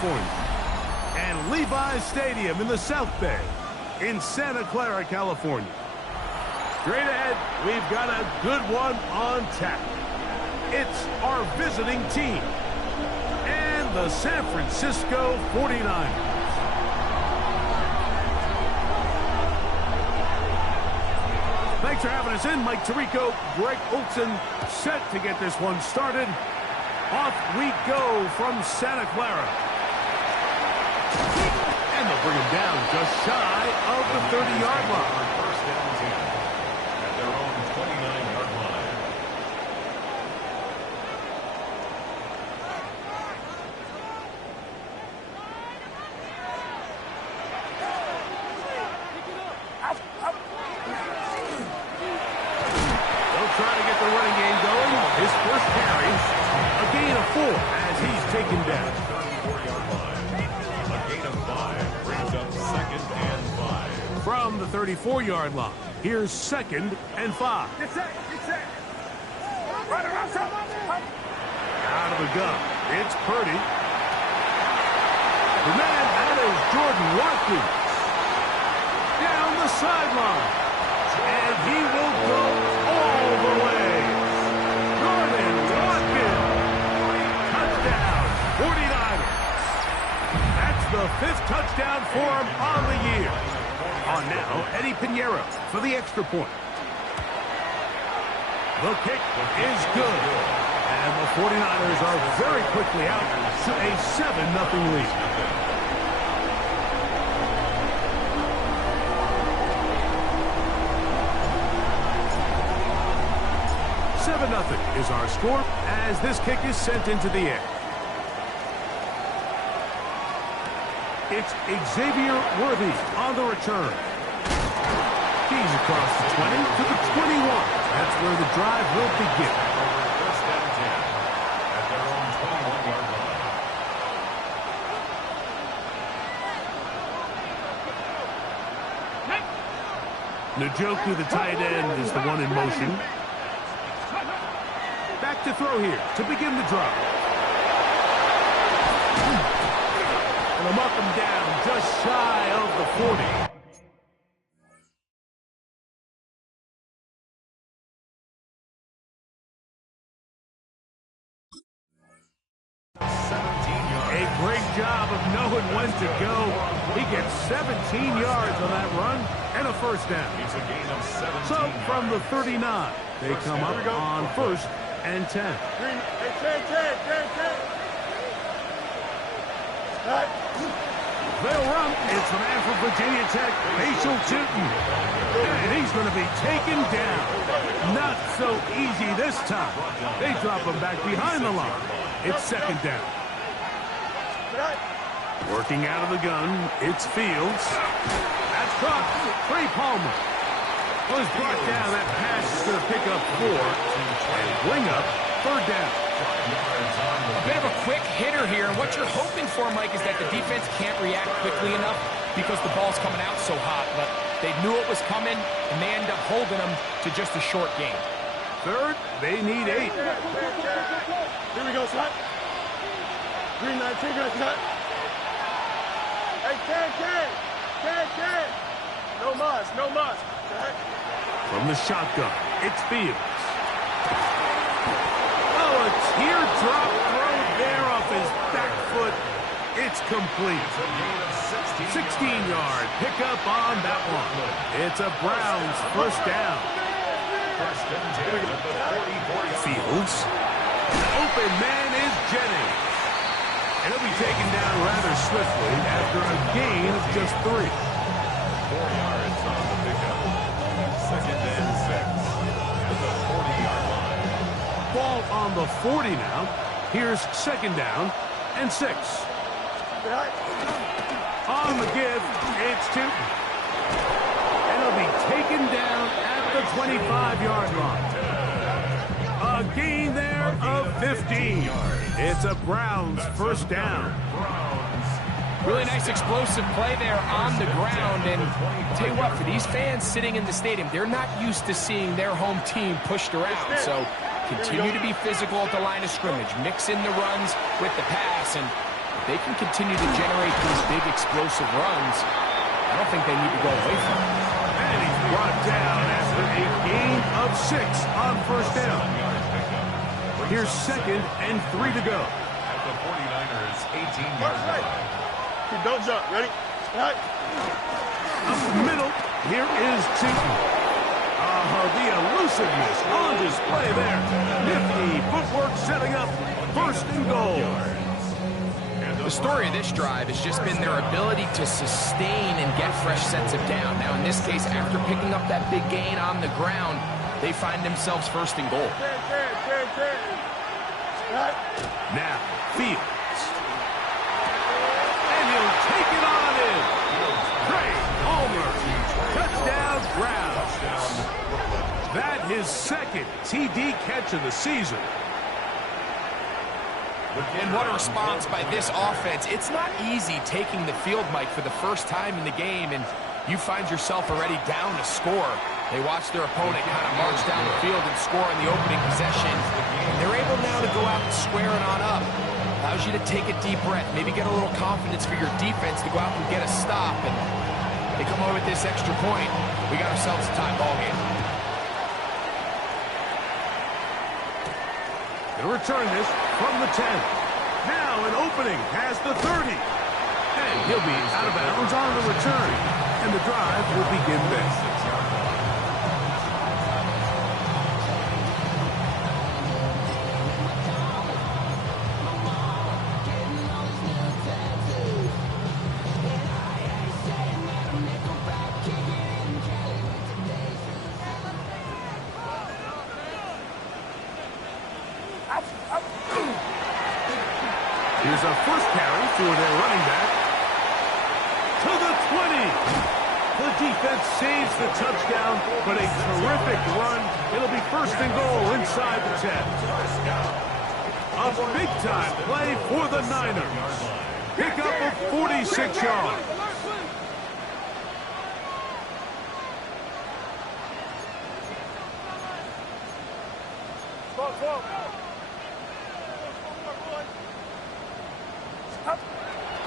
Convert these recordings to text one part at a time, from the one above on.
California, and Levi's Stadium in the South Bay in Santa Clara, California. Straight ahead, we've got a good one on tap. It's our visiting team and the San Francisco 49ers. Thanks for having us in. Mike Tirico, Greg Olson, set to get this one started. Off we go from Santa Clara. And they'll bring him down just shy of the 30-yard line. First down 10 at their own 29-yard line. They'll try to get the running game going. His first carry, a gain of 4 as he's taken down. 34-yard line. A gain of 5 brings up 2nd and 5. From the 34-yard line, here's 2nd and 5. Get set. Out of the gun, it's Purdy. The man, that is Jordan Watkins. Down the sideline. And he will go all the way. Jordan Watkins. Touchdown, 49ers. That's the 5th touchdown for him on the year. On now, Eddie Pinheiro for the extra point. The kick is good. And the 49ers are very quickly out to a 7-0 lead. 7-0 is our score as this kick is sent into the air. It's Xavier Worthy on the return. He's across the 20 to the 21. That's where the drive will begin. First down 10 at their own 21-yard line. Njoku, the tight end, is the one in motion. Back to throw here to begin the drive. And a muck him down just shy of the 40. A great job of knowing when to go. He gets 17 yards on that run and a first down. It's a gain of 17. So from the 39, they come up on 1st and 10. They'll run. It's the man from Virginia Tech, Rachel Tootin. And he's going to be taken down. Not so easy this time. They drop him back behind the line. It's 2nd down. Working out of the gun, it's Fields. That's caught. Trey Palmer was brought down. That pass is going to pick up 4 and bring up 3rd down. A bit of a quick hitter here, and what you're hoping for, Mike, is that the defense can't react quickly enough because the ball's coming out so hot. But they knew it was coming, and they end up holding them to just a short game. 3rd, they need 8. Here we go, son. Green 19, good cut. Hey, Ken. No muss. From the shotgun, it's Fields. Oh, a teardrop throw there off his back foot. It's complete. 16-yard pickup on that one. It's a Browns first down. Fields. Open man is Jennings. And he'll be taken down rather swiftly after a gain of just 3. 4 yards on the pickup. 2nd and 6 at the 40-yard line. Ball on the 40 now. Here's 2nd down and 6. On the give, it's Tootin. And he'll be taken down at the 25-yard line. A gain there of 15. It's a Browns first down. Really nice explosive play there on the ground. And tell you what, for these fans sitting in the stadium, they're not used to seeing their home team pushed around. So continue to be physical at the line of scrimmage. Mix in the runs with the pass. And they can continue to generate these big explosive runs, I don't think they need to go away from it. And he's brought down after a gain of 6 on first down. Here's 2nd and 3 to go. At the 49ers 18-yard line. Don't jump. Ready? Right. Up middle, here is Tinton. The elusiveness on display there. Nifty footwork setting up 1st and goal. The story of this drive has just been their ability to sustain and get fresh sets of down. Now, in this case, after picking up that big gain on the ground, they find themselves 1st and goal. Now, Fields. And he'll take it on in. Craig Homer. Touchdown Browns. That his 2nd TD catch of the season. And what a response by this offense. It's not easy taking the field, Mike, for the first time in the game, and you find yourself already down to score. They watch their opponent kind of march down the field and score in the opening possession. They're able now to go out and square it on up. Allows you to take a deep breath, maybe get a little confidence for your defense to go out and get a stop. And they come over with this extra point. We got ourselves a tie ball game. They'll return this from the 10. Now an opening past the 30. And he'll be out of bounds on the return. And the drive will begin there. Here's a first carry for their running back. To the 20. The defense saves the touchdown, but a terrific run. It'll be 1st and goal inside the 10. A big-time play for the Niners. Pickup of 46 yards.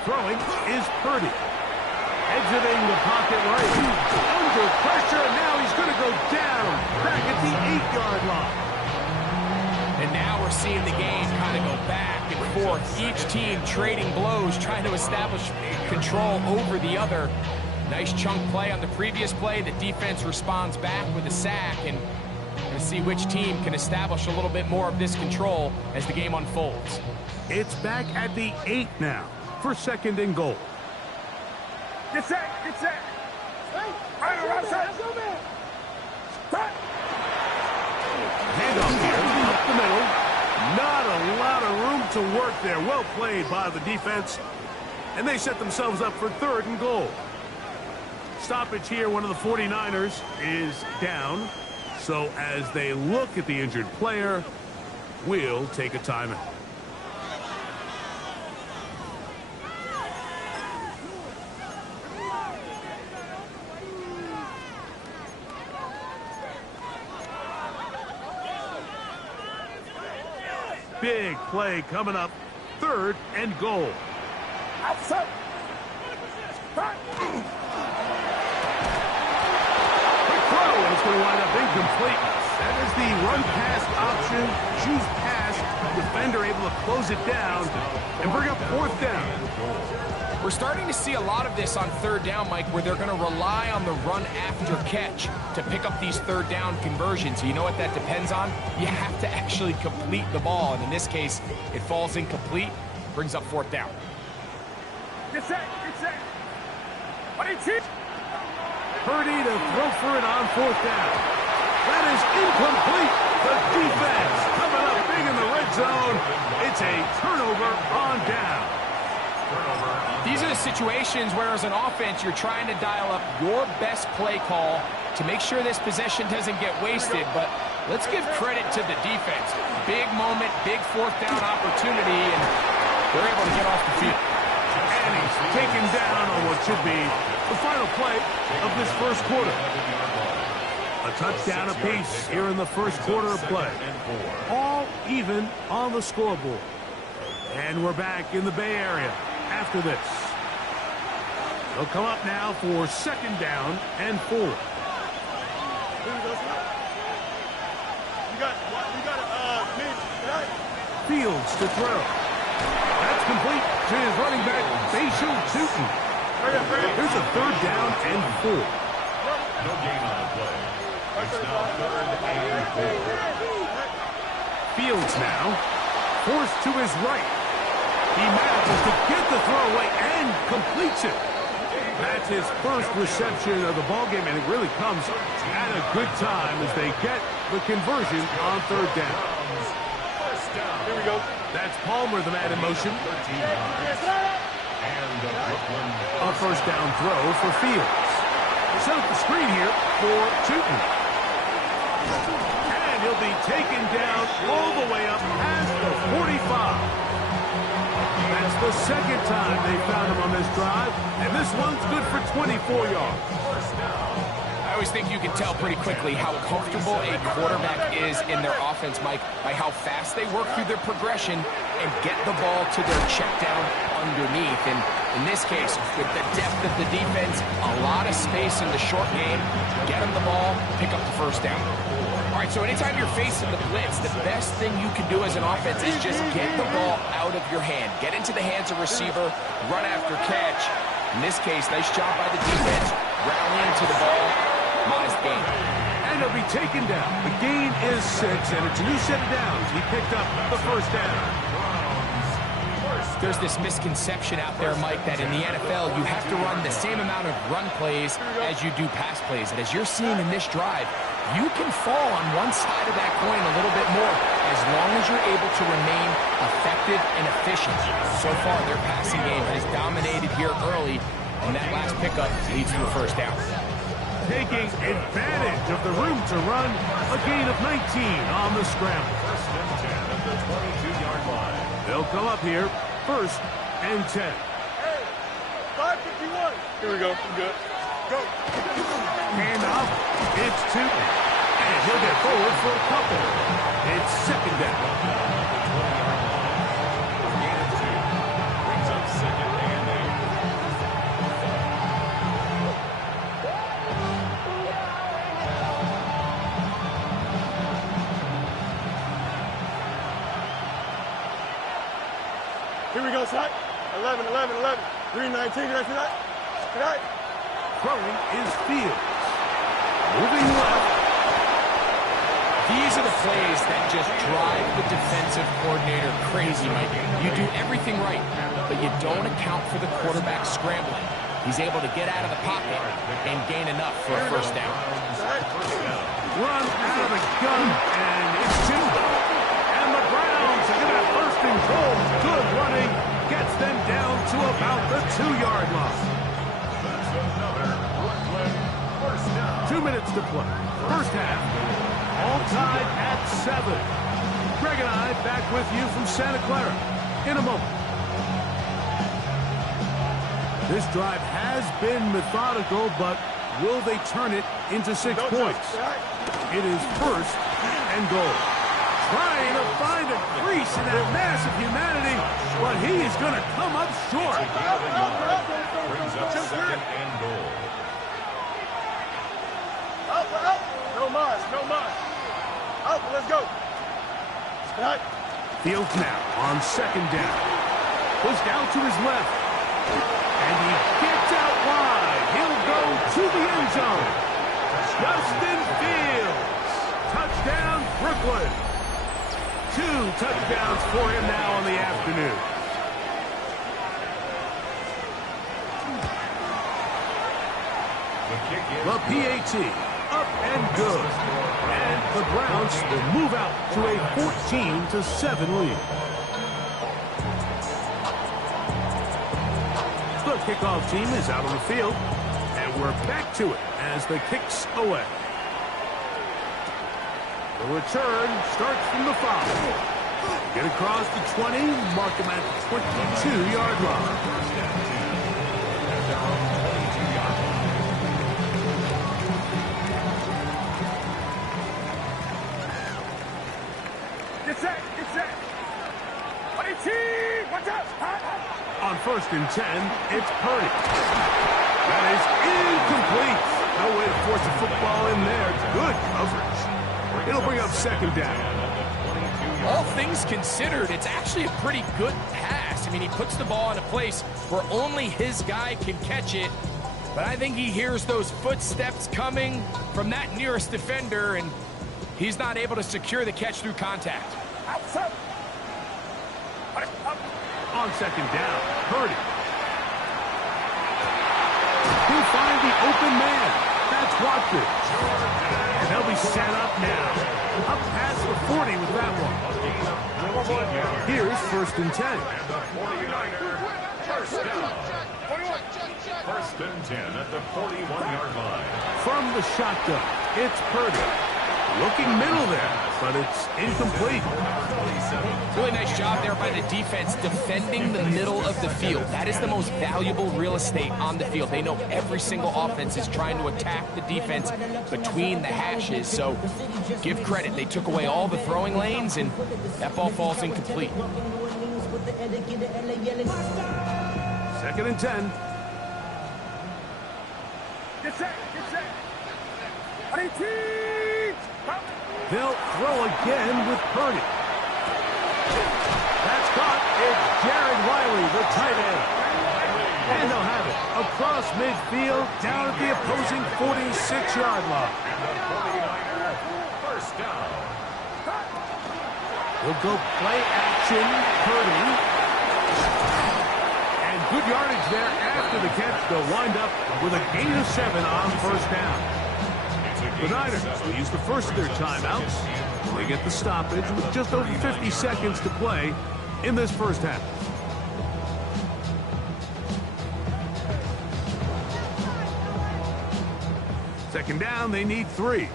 Throwing is Purdy. Exiting the pocket right. Under pressure, and now he's going to go down. Back at the 8-yard line. And now we're seeing the game kind of go back and forth. Each team trading blows, trying to establish control over the other. Nice chunk play on the previous play. The defense responds back with a sack. And we're going to see which team can establish a little bit more of this control as the game unfolds. It's back at the 8 now for 2nd and goal. Get set. Get set. Right set. Handoff here up the middle. Not a lot of room to work there. Well played by the defense. And they set themselves up for 3rd and goal. Stoppage here, one of the 49ers is down. So as they look at the injured player, we'll take a timeout. Big play coming up. 3rd and goal. Outside. Quick throw, and it's going to wind up incomplete. That is the run-pass option. Choose pass. Defender able to close it down and bring up 4th down. We're starting to see a lot of this on 3rd down, Mike, where they're going to rely on the run after catch to pick up these 3rd down conversions. So you know what that depends on? You have to actually complete the ball. And in this case, it falls incomplete, brings up 4th down. Get set. Get set. What do you see? Purdy to throw for it on 4th down. That is incomplete. The defense coming up big in the red zone. It's a turnover on down. These are the situations where, as an offense, you're trying to dial up your best play call to make sure this possession doesn't get wasted. But let's give credit to the defense. Big moment, big 4th down opportunity, and they're able to get off the field. And he's taken down on what should be the final play of this 1st quarter. A touchdown apiece here in the 1st quarter of play. All even on the scoreboard. And we're back in the Bay Area. after this. They'll come up now for 2nd down and 4. You got Fields to throw. That's complete to his running back, Facial Tootin. Here's a 3rd down and 4. No gain on the play. It's now 3rd and 4. Fields now, forced to his right. He manages to get the throw away and completes it. That's his first reception of the ballgame, and it really comes at a good time as they get the conversion on 3rd down. Here we go. That's Palmer, the man in motion. And the Brooklyn. A 1st down throw for Fields. Set up the screen here for Tootin. And he'll be taken down all the way up past the 45. That's the 2nd time they found him on this drive, and this one's good for 24 yards. I always think you can tell pretty quickly how comfortable a quarterback is in their offense, Mike, by how fast they work through their progression and get the ball to their check down underneath. And in this case, with the depth of the defense, a lot of space in the short game, get them the ball, pick up the 1st down. All right, so anytime you're facing the blitz, the best thing you can do as an offense is just get the ball out of your hand. Get into the hands of receiver, run after catch. In this case, nice job by the defense, rallying to the ball, modest gain. And he'll be taken down. The gain is 6, and it's a new set of downs. He picked up the 1st down. There's this misconception out there, Mike, that in the NFL, you have to run the same amount of run plays as you do pass plays. And as you're seeing in this drive, you can fall on one side of that coin a little bit more as long as you're able to remain effective and efficient. So far, their passing game has dominated here early, and that last pickup leads to a 1st down. Taking advantage of the room to run, a gain of 19 on the scramble. 1st and 10 at the 22-yard line. They'll come up here, 1st and 10. Hey, 5:51. Here we go. I'm good. Go. Hand off. It's Tootin. And he'll get forward for a couple. It's 2nd down. Gain of 2. Brings up 2nd and 8. Here we go, Sack. 11. Green 19. Did I see that? Did I? Throwing is Fields. Moving left. These are the plays that just drive the defensive coordinator crazy, Mike. You do everything right, but you don't account for the quarterback scrambling. He's able to get out of the pocket and gain enough for a 1st down. Run out of the gun, and it's 2. And the Browns are going to 1st and goal. Good running. Gets them down to about the 2-yard line. 2 minutes to play. 1st half. All tied at 7. Greg and I back with you from Santa Clara in a moment. This drive has been methodical, but will they turn it into 6 points? It is 1st and goal. Trying to find a crease in that mass of humanity, but he is going to come up short. Brings up 2nd and goal. No mas. Out, let's go. Scott. Fields now on 2nd down. Pushed out to his left. And he gets out wide. He'll go to the end zone. Justin Fields. Touchdown, Brooklyn. 2 touchdowns for him now on the afternoon. The kick is The PAT. Up and good. And the Browns will move out to a 14-7 lead. The kickoff team is out on the field, and we're back to it as the kick's away. The return starts from the 5. Get across the 20, mark him at the 22-yard line. Get set. 18. Watch out. On first and 10, it's Purdy. That is incomplete. No way to force the football in there. Good coverage. It'll bring up second down. All things considered, it's actually a pretty good pass. I mean, he puts the ball in a place where only his guy can catch it. But I think he hears those footsteps coming from that nearest defender, and he's not able to secure the catch through contact. On second down, Purdy. He'll find the open man. That's Watkins. And they'll be set up now. Up past the 40 with that one. Here's first and 10. First and 10 at the 41-yard line. From the shotgun, it's Purdy. Looking middle there, but it's incomplete. Really nice job there by the defense defending the middle of the field. That is the most valuable real estate on the field. They know every single offense is trying to attack the defense between the hashes. So give credit. They took away all the throwing lanes, and that ball falls incomplete. Second and 10. Get set. They'll throw again with Purdy. That's caught. It's Jared Wiley, the tight end. And they'll have it across midfield, down at the opposing 46-yard line. First down. We'll go play action, Purdy. And good yardage there after the catch. They'll wind up with a gain of 7 on first down. The Niners will use the first of their timeouts. They get the stoppage with just over 50 seconds to play in this first half. Second down, they need 3.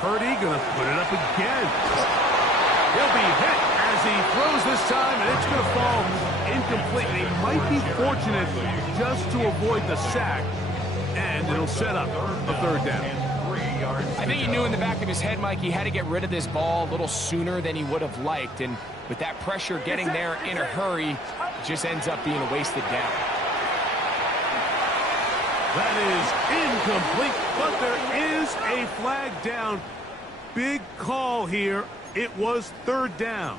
Purdy gonna put it up again. He'll be hit as he throws this time, and it's gonna fall incomplete. He might be fortunate just to avoid the sack, and it'll set up a third down. I think he knew in the back of his head, Mike, he had to get rid of this ball a little sooner than he would have liked, and with that pressure getting there in a hurry, it just ends up being a wasted down. That is incomplete, but there is a flag down. Big call here. It was third down.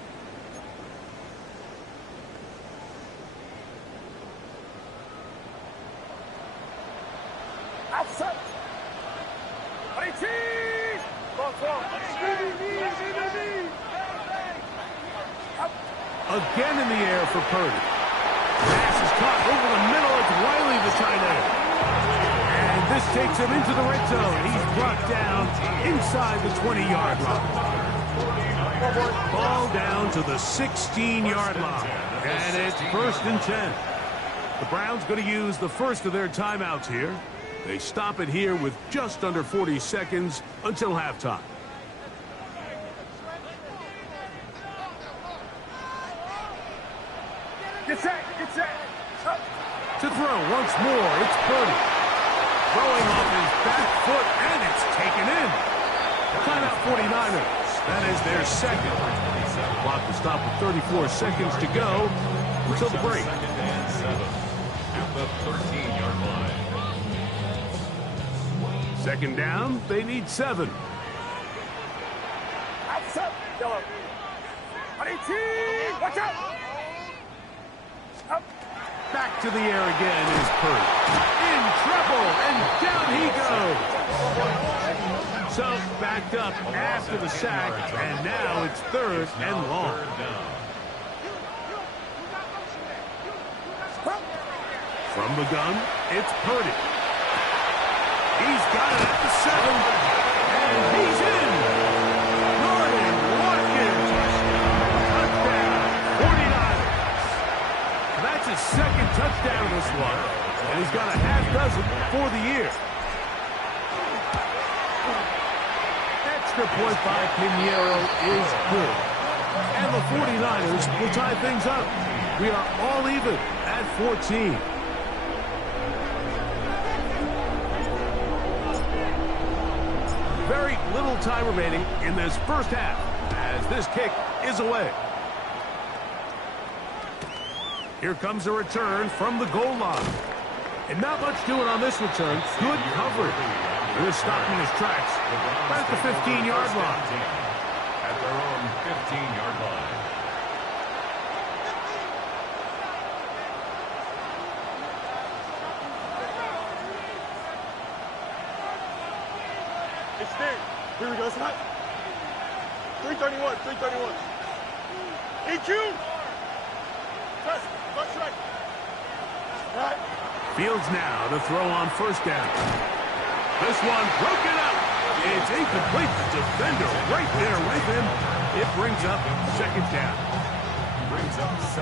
Again in the air for Purdy. Pass is caught over the middle. It's Wiley, the tight end. And this takes him into the red zone. He's brought down inside the 20-yard line. Ball down to the 16-yard line. And it's first and 10. The Browns going to use the first of their timeouts here. They stop it here with just under 40 seconds until halftime. Get set. To throw once more, it's Purdy. Throwing off his back foot, and it's taken in. Timeout 49ers. That is their second. Clock to stop with 34 seconds to go until the break. At the 13-yard line. Second down, they need 7. Watch out. Back to the air again is Purdy. In trouble, and down he goes. So backed up after the sack, and now it's third and long. From the gun, it's Purdy. He's got it at the 7, and he's in. Jordan Watkins. Touchdown, 49ers. That's his second touchdown this one, and he's got a half dozen for the year. Extra point by Pinheiro is good. And the 49ers will tie things up. We are all even at 14. Very little time remaining in this first half. as this kick is away. Here comes a return from the goal line. And not much doing on this return. Good coverage. They're stopping his tracks at the 15-yard line. At their own 15-yard line. Extend. Here we go. It's hot. 331. 331. EQ. Press. Butt right. Right. Fields now to throw on first down. This one broken up. It's incomplete. The defender right there with him. It brings up second down.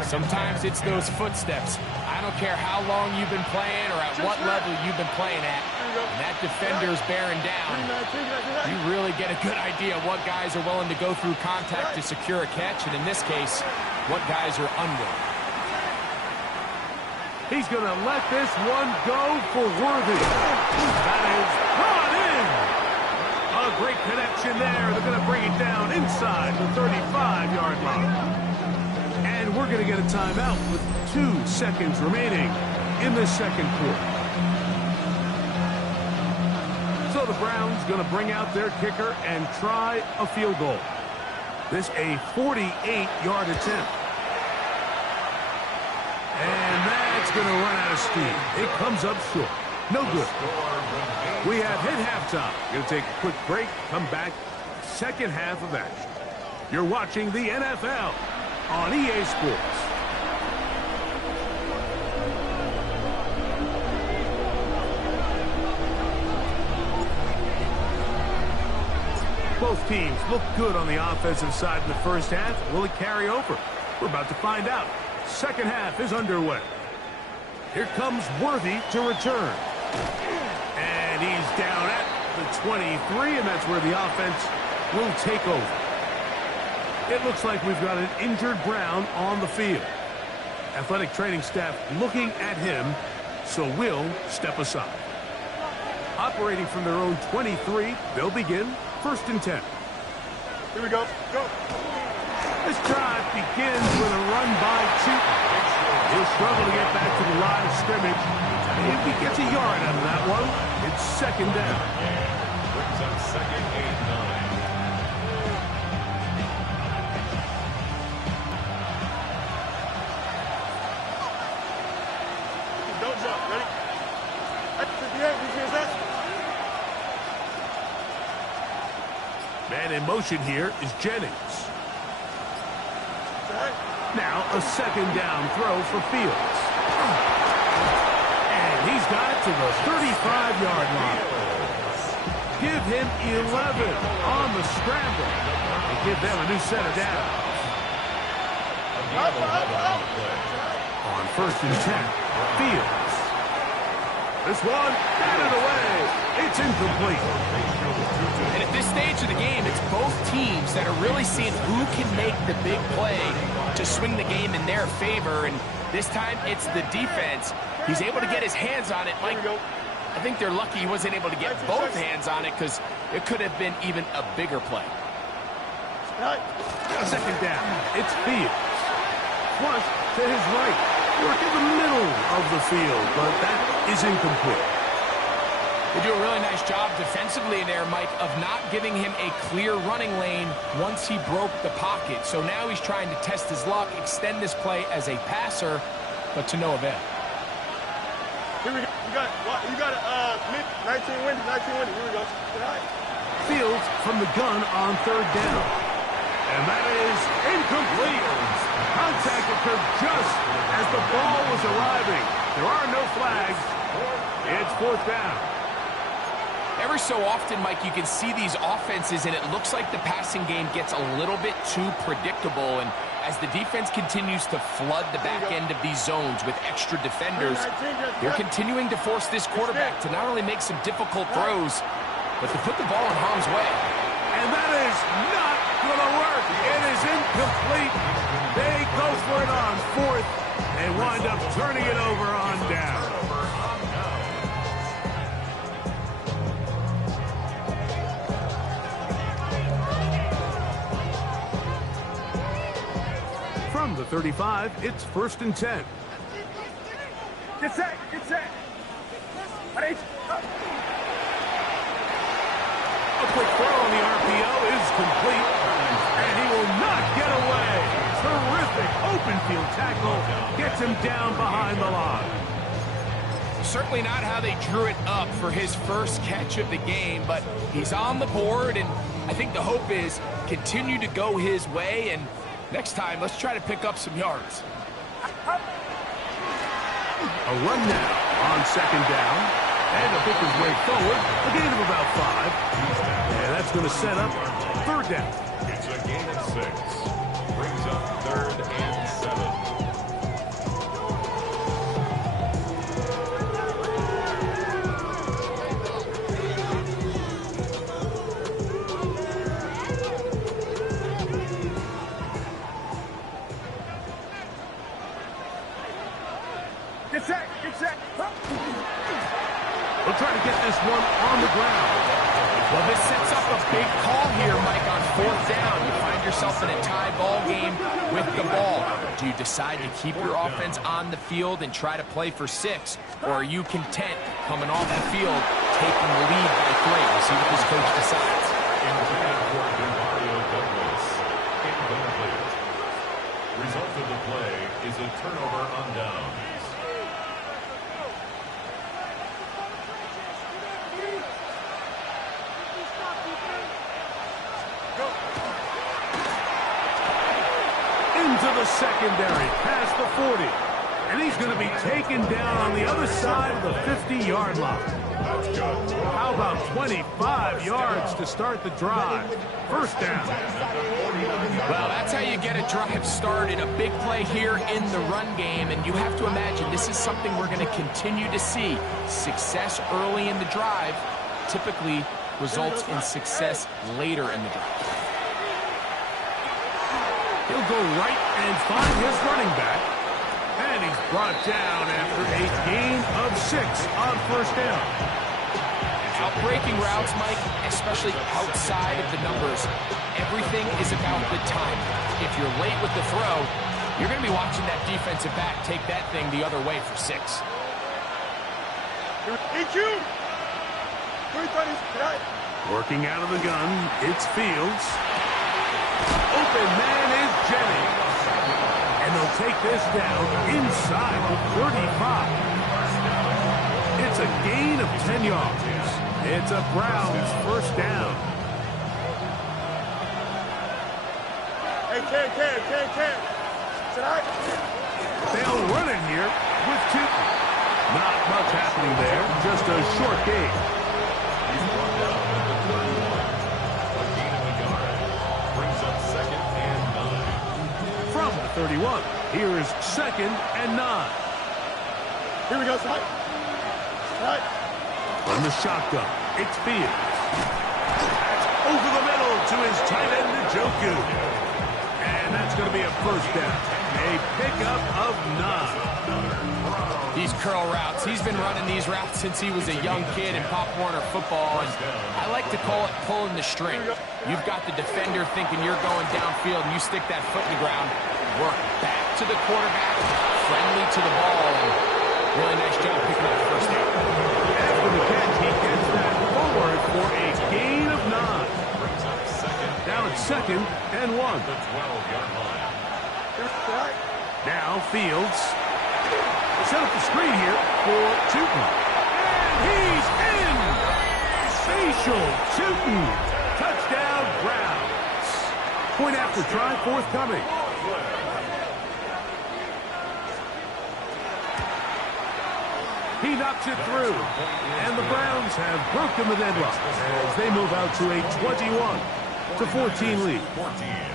Sometimes it's those footsteps. I don't care how long you've been playing or at what level you've been playing at. When that defender's bearing down, you really get a good idea of what guys are willing to go through contact to secure a catch, and in this case, what guys are unwilling. He's going to let this one go for Worthy. That is brought in. A great connection there. They're going to bring it down inside the 35-yard line. And we're going to get a timeout with 2 seconds remaining in the second quarter. So the Browns going to bring out their kicker and try a field goal. This a 48-yard attempt. And that's going to run out of steam. It comes up short. No good. We have hit halftime. Going to take a quick break. Come back. Second half of action. You're watching the NFL on EA Sports. Both teams look good on the offensive side in the first half. Will it carry over? We're about to find out. Second half is underway. Here comes Worthy to return. And he's down at the 23, and that's where the offense will take over. It looks like we've got an injured Brown on the field. Athletic training staff looking at him, so we'll step aside. Operating from their own 23, they'll begin first and 10. Here we go. Go. This drive begins with a run by Cheaton. He'll struggle to get back to the line of scrimmage. If he gets a yard out of that one, it's second down. Brings up second, 8-9. Don't jump. Ready? 58. Man in motion here is Jennings. Now a second down throw for Fields. And he's got it to the 35-yard line. Give him 11 on the scramble. And give them a new set of downs. On first and 10, Fields. This one, out of the way. It's incomplete. And at this stage of the game, it's both teams that are really seeing who can make the big play to swing the game in their favor. And this time, it's the defense. He's able to get his hands on it. Mike, I think they're lucky he wasn't able to get both hands on it because it could have been even a bigger play. Second down, it's Fields. Flush to his right. Work in the middle of the field, but that is incomplete. They do a really nice job defensively there, Mike, of not giving him a clear running lane once he broke the pocket. So now he's trying to test his luck, extend this play as a passer, but to no avail. Here we go. You got it. 19 windy. Here we go. Fields from the gun on third down. And that is incomplete. Contact occurred just as the ball was arriving. There are no flags. It's fourth down. Every so often, Mike, you can see these offenses, and it looks like the passing game gets a little bit too predictable. And as the defense continues to flood the back end of these zones with extra defenders, they're continuing to force this quarterback to not only make some difficult throws, but to put the ball in harm's way. And that is not going to work. It is incomplete. They go for it on fourth and wind up turning it over on down. From the 35, it's 1st and 10. Get set, get set. Ready? A quick throw on the RPO is complete, and he will not get away. Terrific open field tackle gets him down behind the line. Certainly not how they drew it up for his first catch of the game, but he's on the board, and I think the hope is continue to go his way, and next time, let's try to pick up some yards. A run now on 2nd down, and he'll pick his way forward, a gain of about 5. And that's going to set up 3rd down. It's a gain of 6. Brings up 3rd and 7. Get set, get set. We'll try to get this one on the ground. Well, this sets up a big call here, Mike, on 4th down. You find yourself in a tie ball game with the ball. Do you decide to keep your offense on the field and try to play for 6? Or are you content coming off the field, taking the lead by 3? We'll see what this coach decides. Result of the play is a turnover on downs. Into the secondary, past the 40. And he's going to be taken down on the other side of the 50-yard line. That's good. How about 25 yards to start the drive? 1st down. Well, that's how you get a drive started. A big play here in the run game, and you have to imagine this is something we're going to continue to see. Success early in the drive typically results in success later in the drive. He'll go right and find his running back. And he's brought down after a gain of 6 on 1st down. Out breaking routes, Mike, especially outside of the numbers, everything is about the time. If you're late with the throw, you're going to be watching that defensive back take that thing the other way for 6. EQ. Working out of the gun, it's Fields. Open man is Jennings. And they'll take this down inside the 35. It's a gain of 10 yards. It's a Browns 1st down. Hey, Cam. Tonight. They'll run it here with Tootin. Not much happening there, just a short gain. He's brought down at the 31. A gain of a yard. Brings up 2nd and 9. From the 31, here is 2nd and 9. Here we go, tonight. From the shotgun, it's Fields. That's over the middle to his tight end, Njoku. And that's going to be a 1st down. A pickup of 9. These curl routes, he's been running these routes since he was a young kid in Pop Warner football. And I like to call it pulling the string. You've got the defender thinking you're going downfield, and you stick that foot in the ground, work back to the quarterback, friendly to the ball, and really nice job picking up the 1st down. After the catch, he gets that forward for a gain of 9. Brings up 2nd. Now it's 2nd and 1. The 12-yard line. Now Fields. Set up the screen here for Tootin. And he's in! Facial Tootin. Touchdown Browns. Point after try forthcoming. He knocks it through. And the Browns have broken the deadlock as they move out to a 21-14 lead. 14.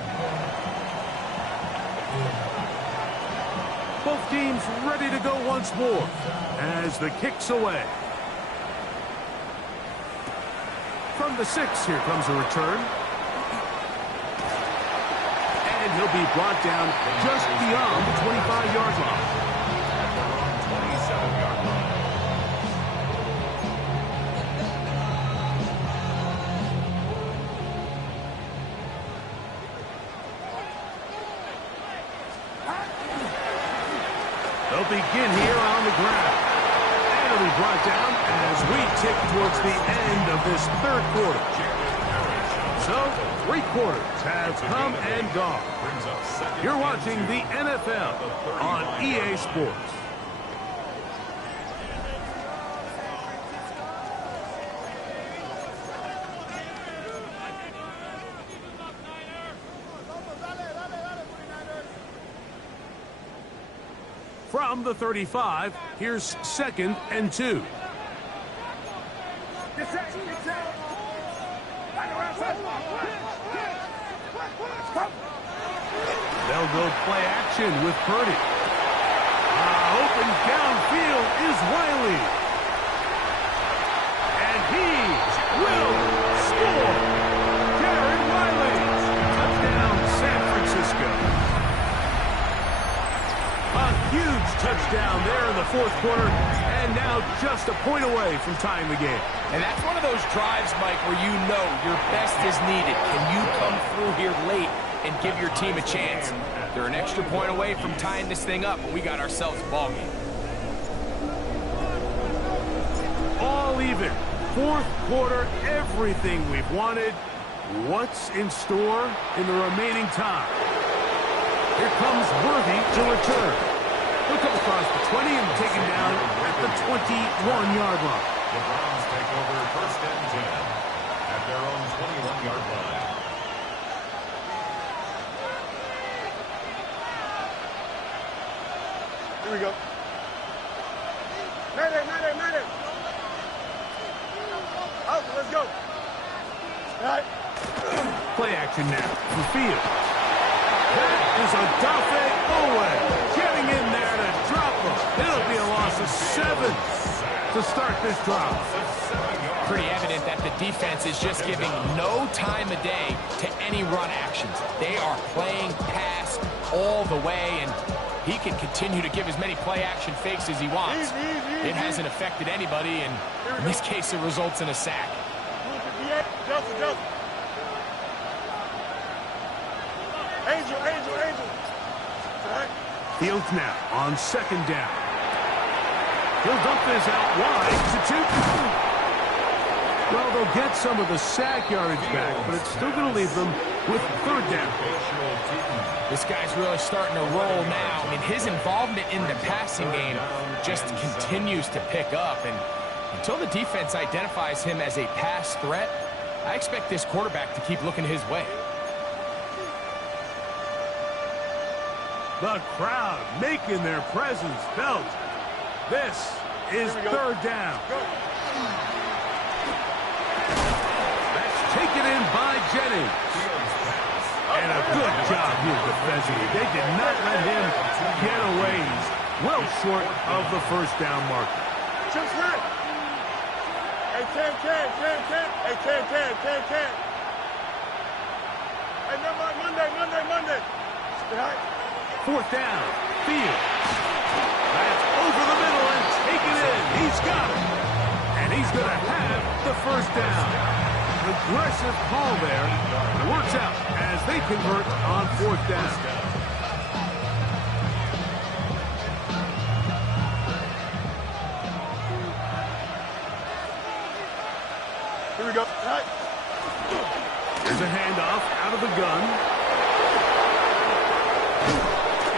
Both teams ready to go once more as the kick's away. From the 6, here comes a return. And he'll be brought down just beyond the 25-yard line. 27-yard line. They'll begin here on the ground. And it'll be brought down as we tick towards the end of this third quarter. So, 3 quarters have come and gone. You're watching the NFL on EA Sports. From the 35, here's 2nd and 2. They'll go play action with Purdy. Open downfield is Wiley. And he will score. Jared Wiley. Touchdown, San Francisco. A huge touchdown there in the 4th quarter, and now just a point away from tying the game. And that's one of those drives, Mike, where you know your best is needed. Can you come through here late and give your team a chance? They're an extra point away from tying this thing up, and we got ourselves a ball game. All even. 4th quarter, everything we've wanted. What's in store in the remaining time? Here comes Worthy to return. He'll come across the 20 and taken down at the 21-yard line. The Browns take over 1st and 10 at their own 21-yard line. Here we go. Mayday. Out, let's go. All right. Play action now from Field. That is a Dafe Owe getting in there to drop him. It'll be a loss of 7 to start this drive. Pretty evident that the defense is just giving no time of day to any run actions. They are playing pass all the way, and he can continue to give as many play-action fakes as he wants. It hasn't affected anybody, and in this case, it results in a sack. Justin. Angel. Fields now on 2nd down. He'll dump this out wide to 2. Well, they'll get some of the sack yardage back, but it's still going to leave them with 3rd down. This guy's really starting to roll now. I mean, his involvement in the passing game just continues to pick up, and until the defense identifies him as a pass threat, I expect this quarterback to keep looking his way. The crowd making their presence felt. This is 3rd down. That's taken in by Jennings. And a good job here defensively. They did not let him get away. He's well short of the 1st down marker. Chip snap. Hey, can. Hey, Monday. All right. 4th down. Field. That's over the middle and taken in. He's got it. And he's going to have the 1st down. Aggressive call there. It works out as they convert on 4th down. Here we go. All right. Here's a handoff out of the gun.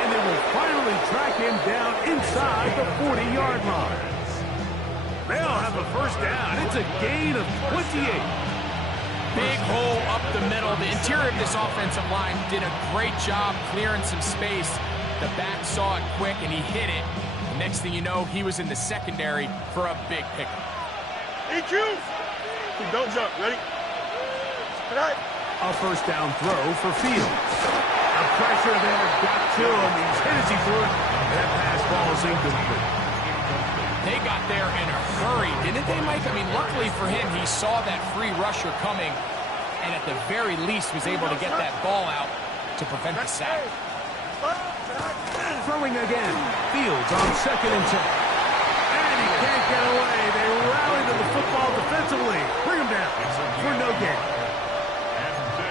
And they will finally track him down inside the 40-yard line. They'll have a 1st down. It's a gain of 28. Big hole up the middle. The interior of this offensive line did a great job clearing some space. The back saw it quick, and he hit it. The next thing you know, he was in the secondary for a big pickup. EQ! Don't jump. Ready? Right. A 1st down throw for Fields. The pressure there got to him. He's hit as he threw it. That pass ball is incomplete. They got there in a hurry, didn't they, Mike? I mean, luckily for him, he saw that free rusher coming, and at the very least was able to get that ball out to prevent the sack. Throwing again. Fields on 2nd and 10. And he can't get away. They rally to the football defensively. Bring him down for no gain.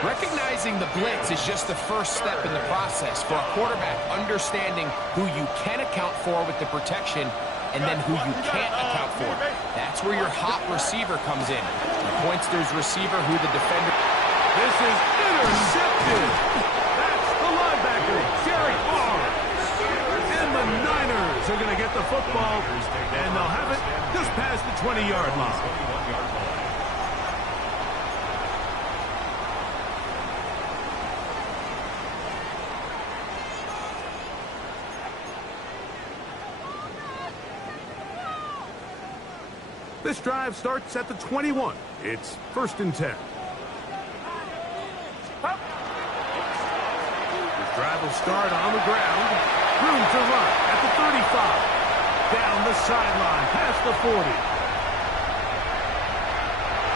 Recognizing the blitz is just the first step in the process for a quarterback understanding who you can account for with the protection and then who you can't account for. That's where your hot receiver comes in. He points to his receiver who the defender... This is intercepted. That's the linebacker, Derek Barnes. And the Niners are going to get the football, and they'll have it just past the 20-yard line. This drive starts at the 21. It's 1st and 10. This drive will start on the ground. Room to run at the 35. Down the sideline, past the 40.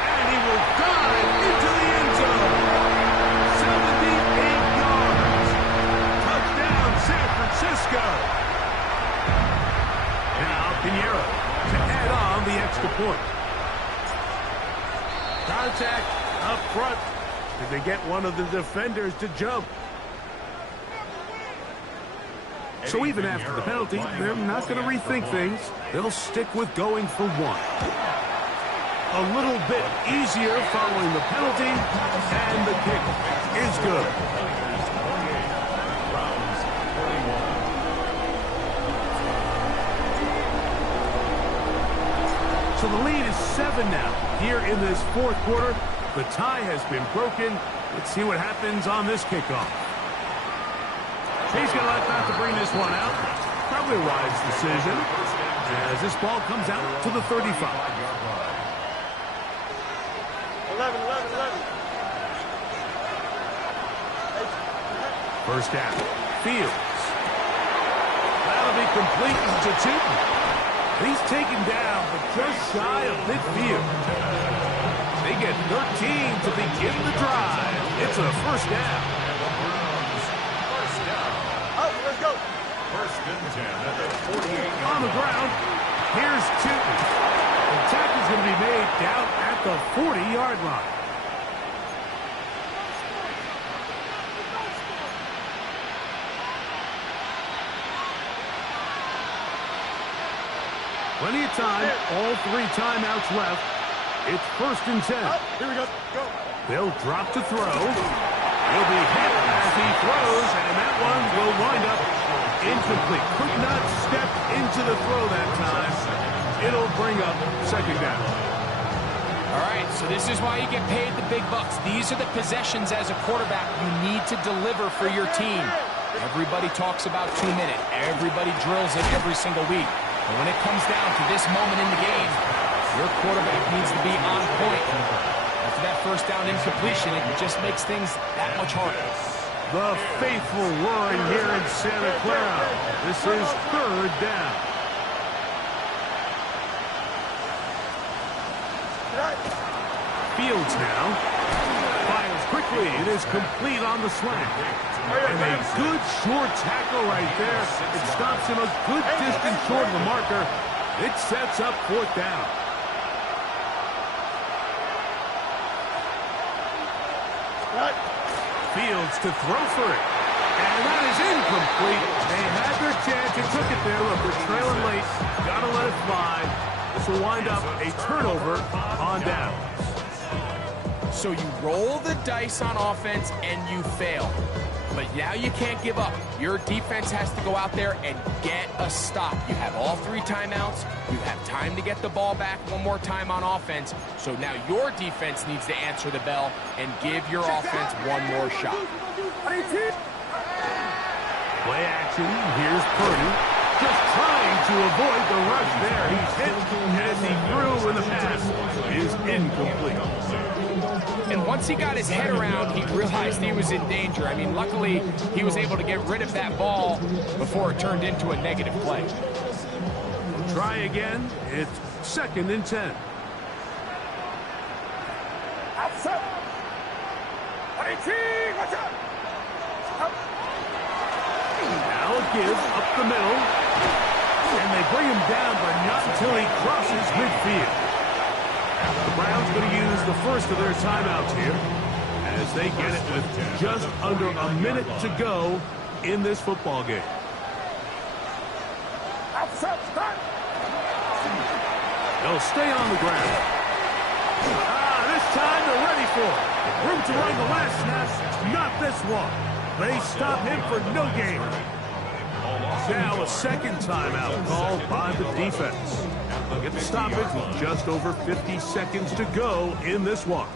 And he will dive into the end zone. 78 yards. Touchdown, San Francisco. Now, Pinheiro to add on the extra point. Contact up front. Did they get one of the defenders to jump? So even after the penalty, they're not going to rethink things. They'll stick with going for one. A little bit easier following the penalty, and the kick is good. So the lead is 7 now. Here in this 4th quarter, the tie has been broken. Let's see what happens on this kickoff. He's going to let that to bring this one out. Probably a wise decision as this ball comes out to the 35. 11. First down. Fields. That'll be complete to Tootin. He's taken down, but just shy of midfield. They get 13 to begin the drive. It's a first down. Let's go. 1st and 10 at the 48. On the ground, here's Tootin. The tackle is going to be made down at the 40-yard line. Plenty of time, all 3 timeouts left. It's 1st and 10. Here we go. Go. They'll drop to throw. He'll be hit as he throws, and that one will wind up incomplete. Could not step into the throw that time. It'll bring up 2nd down. All right, so this is why you get paid the big bucks. These are the possessions as a quarterback you need to deliver for your team. Everybody talks about 2 minutes. Everybody drills it every single week. But when it comes down to this moment in the game, your quarterback needs to be on point. After that 1st down incompletion, it just makes things that much harder. The faithful roaring here in Santa Clara. This is 3rd down. Fields now. Fires quickly. It is complete on the slant. And a good short tackle right there. It stops him a good distance short of the marker. It sets up 4th down. Fields to throw for it. And that is incomplete. They had their chance. They took it there. Look, they're trailing late. Got to let it fly. This will wind up a turnover on downs. So you roll the dice on offense and you fail. But now you can't give up. Your defense has to go out there and get a stop. You have all 3 timeouts. You have time to get the ball back one more time on offense. So now your defense needs to answer the bell and give your offense one more shot. Play action. Here's Purdy. Just trying to avoid the rush there. He's hit as he threw in the pass. Is incomplete. And once he got his head around, he realized he was in danger. I mean, luckily, he was able to get rid of that ball before it turned into a negative play. Try again. It's 2nd and 10. Now a give up the middle. And they bring him down, but not until he crosses midfield. The Browns going to use the first of their timeouts here. as they get it with just under a minute to go in this football game. They'll stay on the ground. This time they're ready for it. Room to run the last snap. Not this one. They stop him for no gain. Now a second timeout called by the defense. Get the stoppage with just over 50 seconds to go in this one.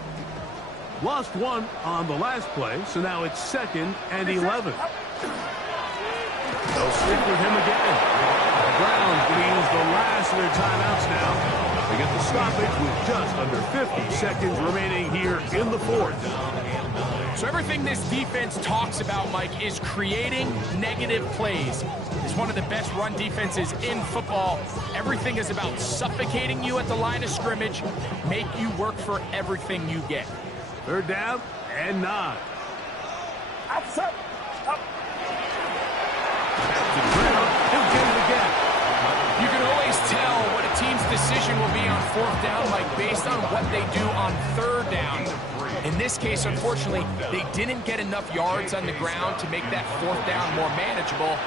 Lost one on the last play, so now it's 2nd and 11. They'll stick with him again. The Browns going to use the last of their timeouts now. They get the stoppage with just under 50 seconds remaining here in the 4th. So everything this defense talks about, Mike, is creating negative plays. It's one of the best run defenses in football. Everything is about suffocating you at the line of scrimmage, make you work for everything you get. 3rd down and 9. Outside. Up. To the ground. He'll get it again. You can always tell what a team's decision will be on 4th down, Mike, based on what they do on 3rd down. In this case, unfortunately, they didn't get enough yards on the ground to make that 4th down more manageable.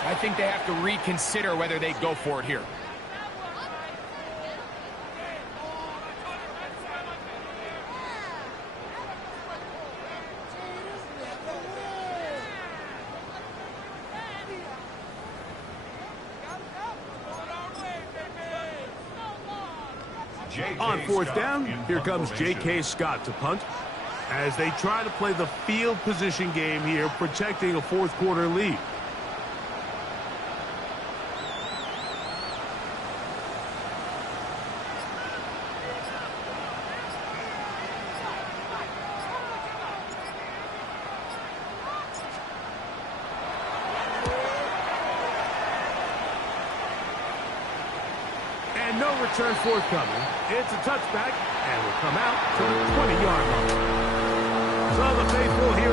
So I think they have to reconsider whether they go for it here. On 4th down, here comes J.K. Scott to punt as they try to play the field position game here, protecting a 4th quarter lead. And no return forthcoming. It's a touchback, and will come out to the 20-yard line. So the faithful here